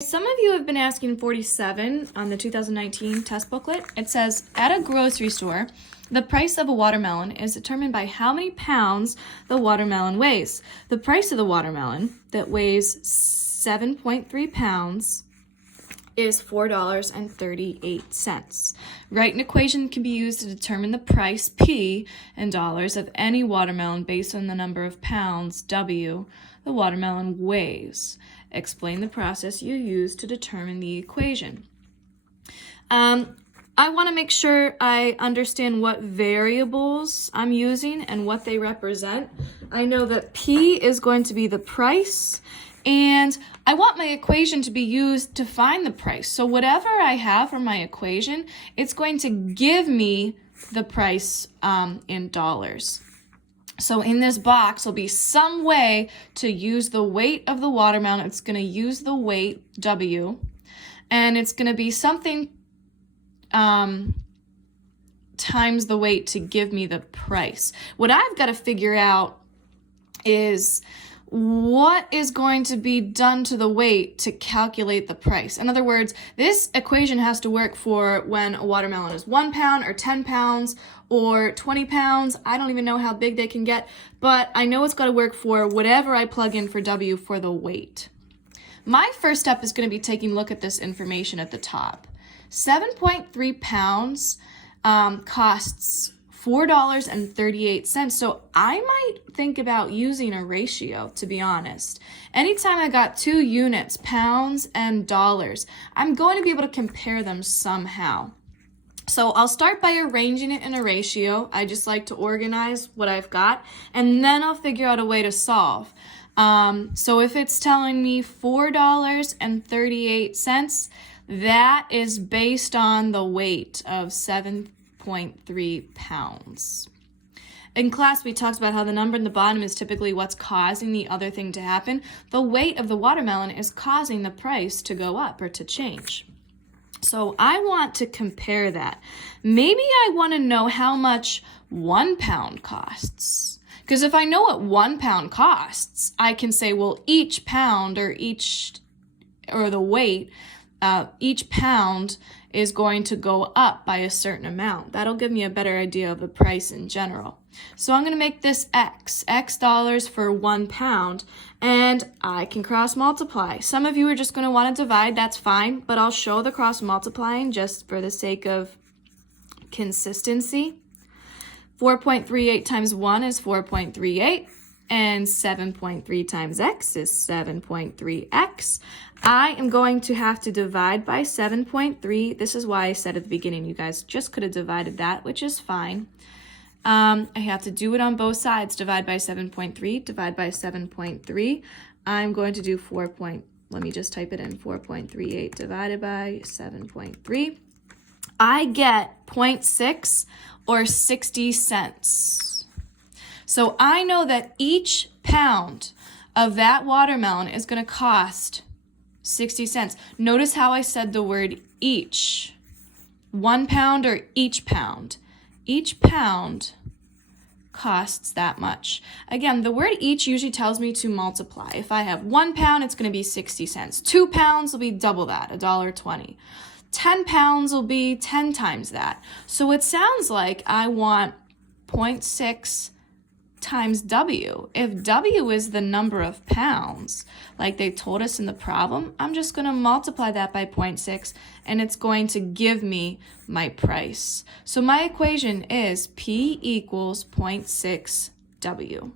Some of you have been asking 47 on the 2019 test booklet. It says, at a grocery store, the price of a watermelon is determined by how many pounds the watermelon weighs. The price of the watermelon that weighs 7.3 pounds is $4.38. Write an equation can be used to determine the price, P, in dollars of any watermelon based on the number of pounds, W, the watermelon weighs. Explain the process you use to determine the equation. I want to make sure I understand what variables I'm using and what they represent. I know that P is going to be the price, and I want my equation to be used to find the price. So whatever I have for my equation, it's going to give me the price in dollars. So in this box will be some way to use the weight of the watermelon. It's going to use the weight, W, and it's going to be something times the weight to give me the price. What I've got to figure out is what is going to be done to the weight to calculate the price. In other words, this equation has to work for when a watermelon is 1 pound or 10 pounds or 20 pounds. I don't even know how big they can get, but I know it's got to work for whatever I plug in for W for the weight. My first step is going to be taking a look at this information at the top. 7.3 pounds costs $4.38. So I might think about using a ratio, to be honest. Anytime I got two units, pounds and dollars, I'm going to be able to compare them somehow. So I'll start by arranging it in a ratio. I just like to organize what I've got, and then I'll figure out a way to solve. So if it's telling me $4.38, that is based on the weight of 7.3 pounds. In class, we talked about how the number in the bottom is typically what's causing the other thing to happen. The weight of the watermelon is causing the price to go up or to change. So I want to compare that. Maybe I want to know how much 1 pound costs. Because if I know what 1 pound costs, I can say, well, each pound or the weight, each pound is going to go up by a certain amount. That'll give me a better idea of the price in general. So I'm going to make this X dollars for 1 pound, and I can cross multiply. Some of you are just going to want to divide, that's fine, but I'll show the cross multiplying just for the sake of consistency. 4.38 times 1 is 4.38. And 7.3 times x is 7.3x. I am going to have to divide by 7.3. This is why I said at the beginning you guys just could have divided that, which is fine. I have to do it on both sides. Divide by 7.3, divide by 7.3. I'm going to do let me just type it in, 4.38 divided by 7.3. I get 0.6 or 60 cents. So I know that each pound of that watermelon is going to cost 60 cents. Notice how I said the word each. 1 pound or each pound. Each pound costs that much. Again, the word each usually tells me to multiply. If I have 1 pound, it's going to be 60 cents. 2 pounds will be double that, $1.20. 10 pounds will be 10 times that. So it sounds like I want 0.6 times W. If W is the number of pounds, like they told us in the problem, I'm just going to multiply that by 0.6, and it's going to give me my price. So my equation is P equals 0.6 W.